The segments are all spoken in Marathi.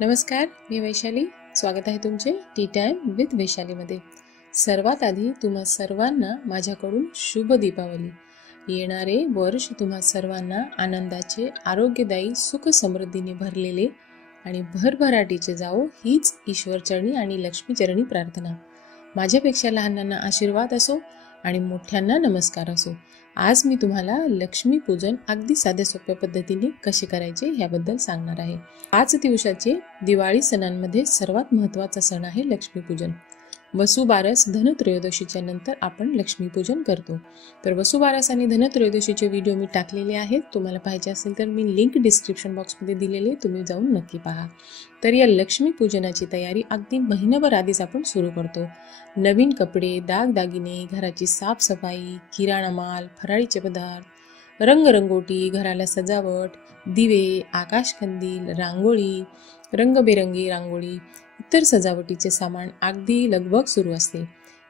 नमस्कार, मी वैशाली. स्वागत आहे तुमचे टी टाइम विथ वैशालीमध्ये. सर्वात आधी तुम्हा सर्वांना माझ्याकडून शुभ दीपावली. येणारे वर्ष तुम्हा सर्वांना आनंदाचे, आरोग्यदायी, सुख समृद्धीने भरलेले आणि भरभराटीचे जाओ, हीच ईश्वरचरणी आणि लक्ष्मीचरणी प्रार्थना. माझ्यापेक्षा लहानांना आशीर्वाद असो आणि मोठ्यांना नमस्कार असो. आज मी तुम्हाला लक्ष्मीपूजन अगदी साध्या सोप्या पद्धतीने कसे करायचे याबद्दल सांगणार आहे. 5 दिवसाचे दिवाळी सणांमध्ये सर्वात महत्त्वाचा सण आहे लक्ष्मीपूजन. वसुबारस धनत्रयोदशीच्या नंतर आपण लक्ष्मीपूजन करतो. तर वसुबारस आणि धनत्रयोदशीचे व्हिडिओ मी टाकलेले आहेत. तुम्हाला पाहिजे असेल तर मी लिंक डिस्क्रिप्शन बॉक्समध्ये दिलेली, तुम्ही जाऊन नक्की पहा. तर या लक्ष्मीपूजनाची तयारी अगदी महिनाभर आधीच आपण सुरू करतो. नवीन कपडे, दागदागिने, घराची साफसफाई, किराणा माल, फराळीचे पदार्थ, रंगरंगोटी, घराला सजावट, दिवे, आकाशकंदील, रांगोळी, रंगबेरंगी रांगोळी, इतर सजावटीचे सामान अगदी लगबग सुरू असते.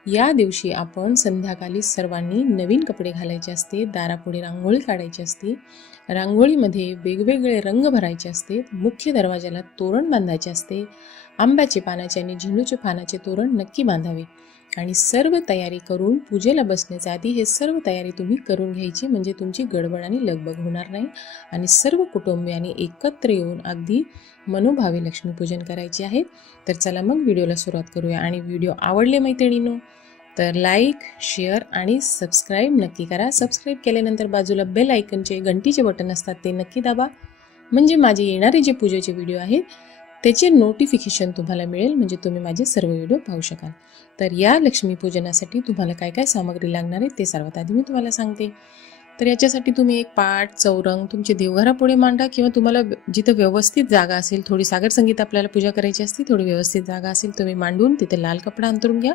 या दिवशी आपण संध्याकाळी सर्वांनी नवीन कपडे घालायचे असते, दारापुढे रांगोळी काढायची असते, रांगोळीमध्ये वेगवेगळे रंग भरायचे असते, मुख्य दरवाजाला तोरण बांधायचे असते. आंब्याचे पानाचे आणि झेंडूचे पानाचे तोरण नक्की बांधावे आणि सर्व तयारी करून पूजेला बसण्याच्या आधी हे सर्व तयारी तुम्ही करून घ्यायची, म्हणजे तुमची गडबड आणि लगबग होणार नाही आणि सर्व कुटुंबियांनी एकत्र येऊन अगदी मनोभावे लक्ष्मीपूजन करायचे आहे. तर चला मग व्हिडिओला सुरुवात करूया. आणि व्हिडिओ आवडले मैत्रिणींनो तर लाईक, शेअर आणि सबस्क्राईब नक्की करा. सबस्क्राईब केल्यानंतर बाजूला बेल आयकनचे घंटीचे बटन असतात ते नक्की दाबा, म्हणजे माझे येणारे जे पूजेचे व्हिडिओ आहेत त्याचे नोटिफिकेशन तुम्हाला मिळेल, म्हणजे तुम्ही माझे सर्व व्हिडिओ पाहू शकाल. तर या लक्ष्मीपूजनासाठी तुम्हाला काय काय सामग्री लागणार आहे ते सर्वात आधी मी तुम्हाला सांगते. तर याच्यासाठी तुम्ही एक पाट, चौरंग तुमचे देवघरापुढे मांडा, किंवा तुम्हाला जिथं व्यवस्थित जागा असेल, थोडी सागर संगीत आपल्याला पूजा करायची असते, थोडी व्यवस्थित जागा असेल तुम्ही मांडून तिथे लाल कपडा अंतरून घ्या.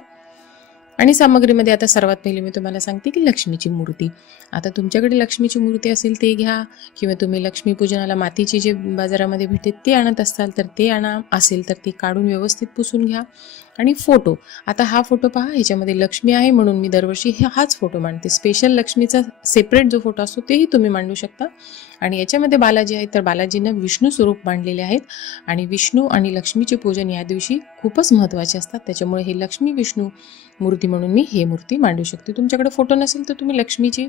आणि सामग्रीमध्ये आता सर्वात पहिले मी तुम्हाला सांगते की लक्ष्मीची मूर्ती. आता तुमच्याकडे लक्ष्मीची मूर्ती असेल ते घ्या, किंवा तुम्ही लक्ष्मीपूजनाला मातीची जे बाजारामध्ये भेटते ते आणत असाल तर ते आणा, असेल तर ते काढून व्यवस्थित पुसून घ्या. आणि फोटो, आता हा फोटो पहा, ह्याच्यामध्ये लक्ष्मी आहे म्हणून मी दरवर्षी हाच फोटो मांडते. स्पेशल लक्ष्मीचा सेपरेट जो फोटो असतो तेही तुम्ही मांडू शकता. आणि याच्यामध्ये बालाजी आहे तर बालाजींना विष्णू स्वरूप मांडलेले आहेत. आणि विष्णू आणि लक्ष्मीचे पूजन या दिवशी खूपच महत्त्वाचे असतात, त्याच्यामुळे हे लक्ष्मी विष्णू मूर्ती म्हणून मी हे मूर्ती मांडू शकते. तुमच्याकडे फोटो नसेल तर तुम्ही लक्ष्मीची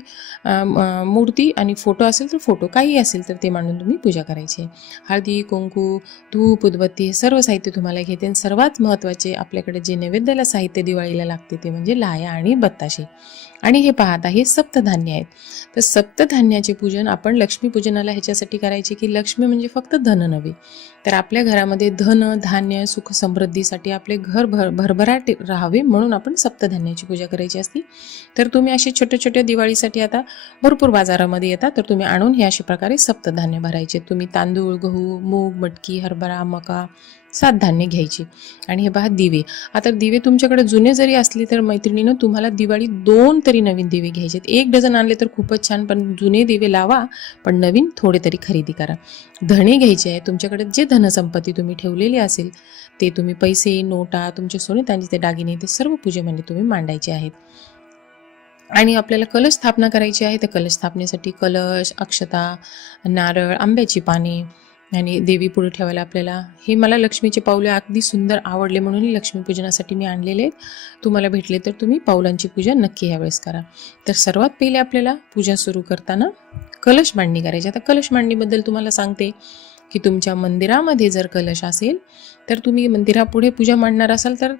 मूर्ती आणि फोटो असेल तर फोटो, काही असेल तर ते मांडून तुम्ही पूजा करायची आहे. हळदी, कुंकू, धूप, उदबत्ती हे सर्व साहित्य तुम्हाला घेते. सर्वात महत्त्वाचे आपल्याकडे जे नैवेद्याला साहित्य दिवाळीला लागते ते म्हणजे लाह्या आणि बत्ताशे. आणि हे पाहता हे सप्तधान्य आहेत. तर सप्तधान्याचे पूजन आपण लक्ष्मीपूजनाला ह्याच्यासाठी करायचे की लक्ष्मी म्हणजे फक्त धन नव्हे, तर आपल्या घरामध्ये धन, धान्य, सुख समृद्धीसाठी आपले घर भरभराट राहावे म्हणून आपण सप्तधान्याची पूजा करायची असते. तर तुम्ही असे छोटे छोटे दिवाळीसाठी आता भरपूर बाजारामध्ये येतात, तर तुम्ही आणून हे अशा प्रकारे सप्तधान्य भरायचे. तुम्ही तांदूळ, गहू, मूग, मटकी, हरभरा, मका 7 धान्य घ्यायची. आणि हे पहा दिवे. आता दिवे तुमच्याकडे जुने जरी असले तर मैत्रिणीनं तुम्हाला दिवाळी 2 तरी नवीन दिवे घ्यायचे. 1 डझन आणले तर खूपच छान, पण जुने दिवे लावा, पण नवीन थोडे तरी खरेदी करा. धणे घ्यायचे आहे. तुमच्याकडे जे धनसंपत्ती तुम्ही ठेवलेली असेल ते तुम्ही पैसे, नोटा, तुमचे सोने चांदीचे दागिने ते सर्व पूजेमध्ये तुम्ही मांडायचे आहेत. आणि आपल्याला कलश स्थापना करायची आहे. तर कलश स्थापनेसाठी कलश, अक्षता, नारळ, आंब्याची पाने आणि देवी पुढे ठेवायला आपल्याला हे मला लक्ष्मीचे पाऊले अगदी सुंदर आवडले म्हणून लक्ष्मीपूजनासाठी मी आणलेले आहेत. तुम्हाला भेटले तर तुम्ही पाऊलांची पूजा नक्की ह्यावेळेस करा. तर सर्वात पहिले आपल्याला पूजा सुरू करताना कलश मांडणी करायची. आता कलश मांडणीबद्दल तुम्हाला सांगते की तुमच्या मंदिरामध्ये जर कलश असेल तर तुम्ही मंदिरापुढे पूजा मांडणार असाल तर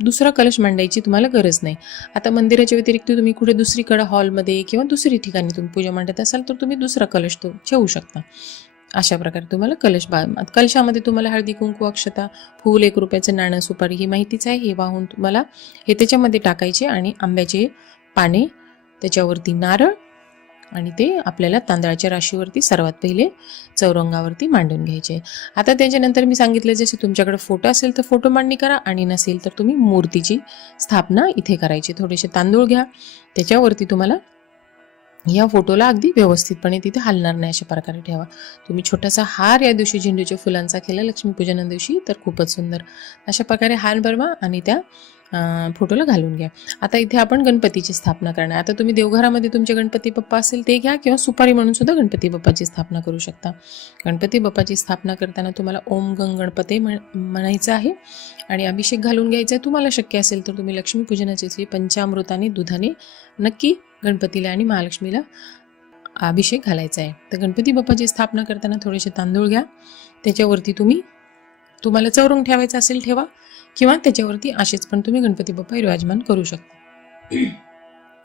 दुसरा कलश मांडायची तुम्हाला गरज नाही. आता मंदिराच्या व्यतिरिक्त तुम्ही कुठे दुसरीकडे हॉलमध्ये किंवा दुसरी ठिकाणी तुम्ही पूजा मांडत असाल तर तुम्ही दुसरा कलश तो ठेवू शकता. अशा प्रकारे तुम्हाला कलशामध्ये तुम्हाला हळदी, कुंकू, अक्षता, फूल, 1 रुपयाचं नाणं, सुपारी ही माहितीच आहे. हे वाहून तुम्हाला हे त्याच्यामध्ये टाकायचे आणि आंब्याचे पाने, त्याच्यावरती नारळ आणि ते आपल्याला तांदळाच्या राशीवरती सर्वात पहिले चौरंगावरती मांडून घ्यायचे. आता त्याच्यानंतर मी सांगितलं जसे तुमच्याकडे फोटो असेल तर फोटो मांडणी करा, आणि नसेल तर तुम्ही मूर्तीची स्थापना इथे करायची. थोडेसे तांदूळ घ्या, त्याच्यावरती तुम्हाला या फोटोला अगदी व्यवस्थितपणे तिथे हलणार नाही अशा प्रकारे ठेवा. तुम्ही छोटासा हार या दिवशी झेंडूच्या फुलांचा केला लक्ष्मीपूजना दिवशी तर खूपच सुंदर. अशा प्रकारे हार बनवा आणि त्या फोटोला घालून घ्या. आता इथे आपण गणपतीची स्थापना करणार. आता तुम्ही देवघरामध्ये तुमचे गणपती बाप्पा असेल ते घ्या किंवा सुपारी म्हणून सुद्धा गणपती बाप्पाची स्थापना करू शकता. गणपती बाप्पाची स्थापना करताना तुम्हाला ओम गंग गणपती म्हणायचं आहे आणि अभिषेक घालून घ्यायचा आहे. तुम्हाला शक्य असेल तर तुम्ही लक्ष्मीपूजनाचे पंचामृताने दुधाने नक्की गणपतीला आणि महालक्ष्मीला अभिषेक घालायचा आहे. तर गणपती बाप्पाची स्थापना करताना थोडेसे तांदूळ घ्या. त्याच्यावरती तुम्हाला चौरंग ठेवायचा असेल ठेवा किंवा त्याच्यावरती असेच पण तुम्ही गणपती बाप्पा विराजमान करू शकता.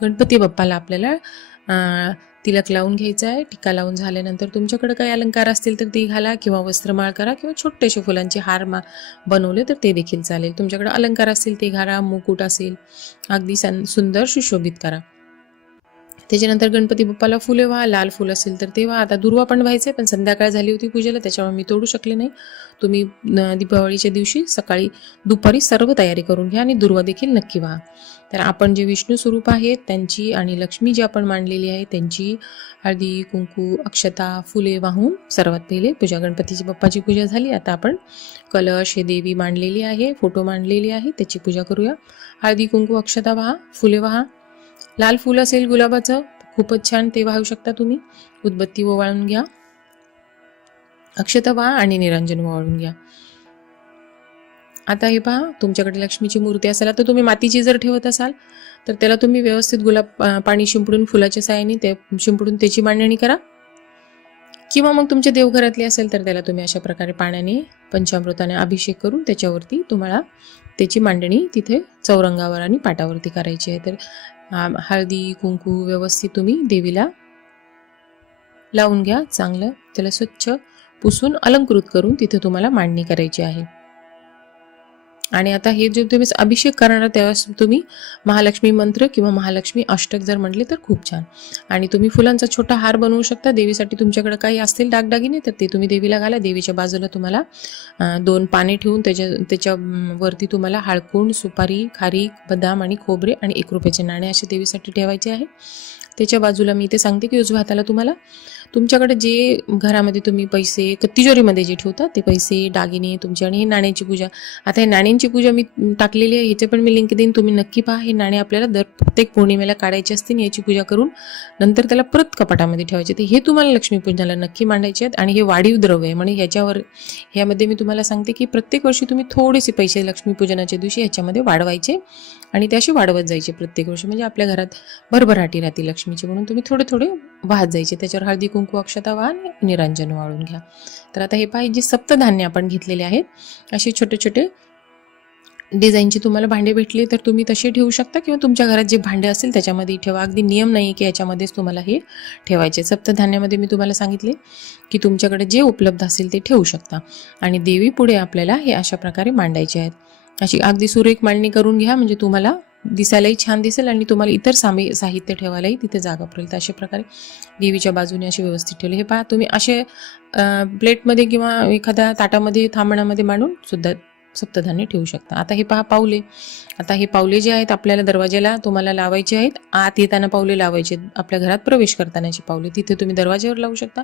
गणपती बाप्पाला आपल्याला तिलक लावून घ्यायचा आहे. टिक्का लावून झाल्यानंतर तुमच्याकडे काही अलंकार असतील तर ते घाला किंवा वस्त्रमाळ करा किंवा छोटेसे फुलांचे हार बनवले तर ते देखील चालेल. तुमच्याकडे अलंकार असतील ते घाला, मुकुट असेल अगदी सुंदर सुशोभित करा. त्याच्यानंतर गणपती बाप्पाला फुले व्हा. लाल फुल असेल तर ते व्हा. आता दुर्वा पण व्हायचे पण संध्याकाळ झाली होती पूजेला त्याच्यामुळे मी तोडू शकले नाही. तुम्ही दीपावलीच्या दिवशी दुपारी सर्व तयारी करून घ्या आणि दुर्वा देखील नक्की व्हा. तर आपण जे विष्णू स्वरूप आहेत त्यांची आणि लक्ष्मी जी आपण मांडलेली आहे त्यांची हळदी कुंकू अक्षता फुले वाहून सर्वात पहिले पूजा गणपतीची बाप्पाची पूजा झाली. आता आपण कलश हे देवी मांडलेली आहे, फोटो मांडलेली आहे त्याची पूजा करूया. हळदी कुंकू अक्षता वाहा, फुले वाहा. लाल फूल असेल गुलाबाचं खूपच छान ते वाहू शकता तुम्ही. उदबत्ती ओवाळून घ्या, अक्षता वाहा आणि निरंजन ओवाळून घ्या. आता हे पहा तुमच्याकडे लक्ष्मीची मूर्ती असेल तर तुम्ही मातीची जर ठेवत असाल तर त्याला तुम्ही व्यवस्थित गुलाब पाणी शिंपडून फुलाच्या साहाय्याने ते शिंपडून त्याची मांडणी करा. किंवा मग तुमच्या देवघरातली असेल तर त्याला तुम्ही अशा प्रकारे पाण्याने पंचामृताने अभिषेक करून त्याच्यावरती तुम्हाला त्याची मांडणी तिथे चौरंगावर आणि पाटावरती करायची आहे. तर हळदी कुंकू व्यवस्थित तुम्ही देवीला लावून घ्या. चांगलं त्याला स्वच्छ पुसून अलंकृत करून तिथे तुम्हाला मांडणी करायची आहे. आणि आता हे जे तुम्ही अभिषेक करणार त्यावेळेस तुम्ही महालक्ष्मी मंत्र किंवा महालक्ष्मी अष्टक जर म्हटले तर खूप छान. आणि तुम्ही फुलांचा छोटा हार बनवू शकता. देवीसाठी तुमच्याकडे काही असतील दागदागिने तर ते तुम्ही देवीला घाला. देवीच्या बाजूला तुम्हाला 2 पाने ठेवून त्याच्यावरती तुम्हाला हळकुंड सुपारी खारीक बदाम आणि खोबरे आणि 1 रुपयाचे नाणे असे देवीसाठी ठेवायचे आहे. त्याच्या बाजूला मी ते सांगते की उजव्या हाताला तुम्हाला तुमच्याकडे जे घरामध्ये तुम्ही पैसे तिजोरीमध्ये जे ठेवता ते पैसे दागिने तुमचे आणि हे नाण्याची पूजा. आता हे नाण्यांची पूजा मी टाकलेली आहे, ह्याचे पण मी लिंक देईन, तुम्ही नक्की पहा. हे नाणे आपल्याला प्रत्येक पौर्णिमेला काढायचे असतील, याची पूजा करून नंतर त्याला परत कपाटामध्ये ठेवायचे. तर हे तुम्हाला लक्ष्मीपूजनाला नक्की मांडायचे आहेत. आणि हे वाढीव द्रव्य आहे म्हणजे ह्यामध्ये मी तुम्हाला सांगते की प्रत्येक वर्षी तुम्ही थोडेसे पैसे लक्ष्मीपूजनाच्या दिवशी ह्याच्यामध्ये वाढवायचे आणि ते असे वाढवत जायचे प्रत्येक वर्षी. म्हणजे आपल्या घरात भरभराटी राहते लक्ष्मीची म्हणून तुम्ही थोडे थोडे वाहत जायचे. त्याच्यावर हळदी कुंकू अक्षता वाहा आणि निरंजन वाळून घ्या. तर आता हे पहा जे सप्तधान्य आपण घेतलेले आहेत असे छोटे छोटे डिझाईनचे तुम्हाला भांडे भेटले तर तुम्ही तसे ठेवू शकता किंवा तुमच्या घरात जे भांडे असेल त्याच्यामध्ये ठेवा. अगदी नियम नाही की याच्यामध्येच तुम्हाला हे ठेवायचे. सप्तधान्यामध्ये मी तुम्हाला सांगितले की तुमच्याकडे जे उपलब्ध असेल ते ठेवू शकता. आणि देवी पुढे आपल्याला हे अशा प्रकारे मांडायचे आहेत. अशी अगदी सुरेख मांडणी करून घ्या म्हणजे तुम्हाला दिसायलाही छान दिसेल आणि तुम्हाला इतर साहित्य ठेवायलाही तिथे जागा पडेल. तर अशा प्रकारे देवीच्या बाजूने असे व्यवस्थित ठेवले. हे पहा तुम्ही असे प्लेटमध्ये किंवा एखाद्या ताटामध्ये थांबण्यामध्ये मांडून सुद्धा सप्तधान्य ठेवू शकता. आता हे पहा पाऊले. आता हे पाऊले जे आहेत आपल्याला दरवाजाला तुम्हाला लावायचे आहेत. आत येताना पाऊले लावायचे, आपल्या घरात प्रवेश करतानाचे पाऊले तिथे तुम्ही दरवाजावर लावू शकता.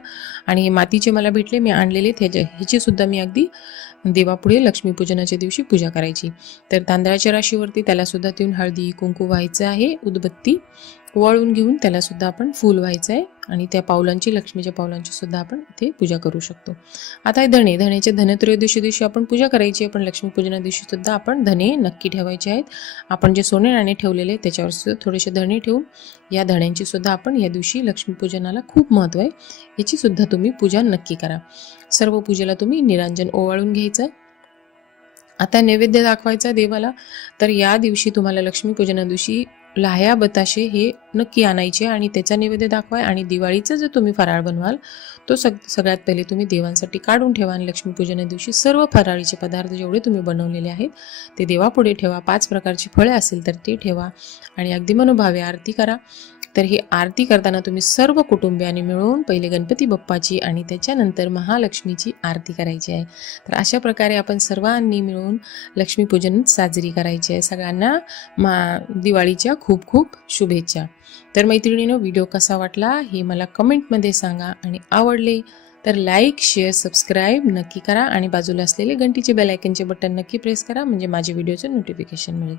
आणि हे मातीचे मला भेटले मी आणलेले ह्याची सुद्धा मी अगदी देवापुढे लक्ष्मीपूजनाच्या दिवशी पूजा करायची. तर तांदळाच्या राशीवरती त्याला सुद्धा देऊन हळदी कुंकू व्हायचं आहे. उदबत्ती ओवाळून घेऊन त्याला सुद्धा आपण फूल व्हायचं आहे. आणि त्या पावलांची लक्ष्मीच्या पावलांची सुद्धा आपण इथे पूजा करू शकतो. आता हे धण्याच्या धनत्रयोदशी दिवशी आपण पूजा करायची आहे पण लक्ष्मीपूजना दिवशी सुद्धा आपण धने नक्की ठेवायचे आहेत. आपण जे सोने नाणे ठेवलेले आहेत त्याच्यावर सुद्धा थोडेसे धणे ठेवून या धण्यांची सुद्धा आपण या दिवशी लक्ष्मीपूजनाला खूप महत्त्व आहे, याची सुद्धा तुम्ही पूजा नक्की करा. सर्व पूजेला तुम्ही निरांजन ओवाळून घ्यायचं. आता नैवेद्य दाखवायचा देवाला. तर या दिवशी तुम्हाला लक्ष्मीपूजना दिवशी लाह्या बताशे हे नक्की आणायचे आणि त्याचा नैवेद्य दाखवाय. आणि दिवाळीचं जर तुम्ही फराळ बनवाल तो सगळ्यात पहिले तुम्ही देवांसाठी काढून ठेवा. आणि लक्ष्मीपूजना दिवशी सर्व फराळीचे पदार्थ जेवढे तुम्ही बनवलेले आहेत ते देवापुढे ठेवा. 5 प्रकारची फळे असेल तर ते ठेवा आणि अगदी मनोभावे आरती करा. तर ही आरती करताना तुम्ही सर्व कुटुंबियांनी मिळून पहिले गणपती बाप्पाची आणि त्याच्यानंतर महालक्ष्मीची आरती करायची आहे. तर अशा प्रकारे आपण सर्वांनी मिळून लक्ष्मीपूजन साजरी करायची आहे. सगळ्यांना दिवाळीच्या खूप खूप शुभेच्छा. तर मैत्रिणींनो, व्हिडिओ कसा वाटला हे मला कमेंटमध्ये सांगा आणि आवडले तर लाईक, शेअर, सबस्क्राईब नक्की करा आणि बाजूला असलेले घंटीचे बेल आयकनचे बटन नक्की प्रेस करा, म्हणजे माझे व्हिडिओचं नोटिफिकेशन मिळेल.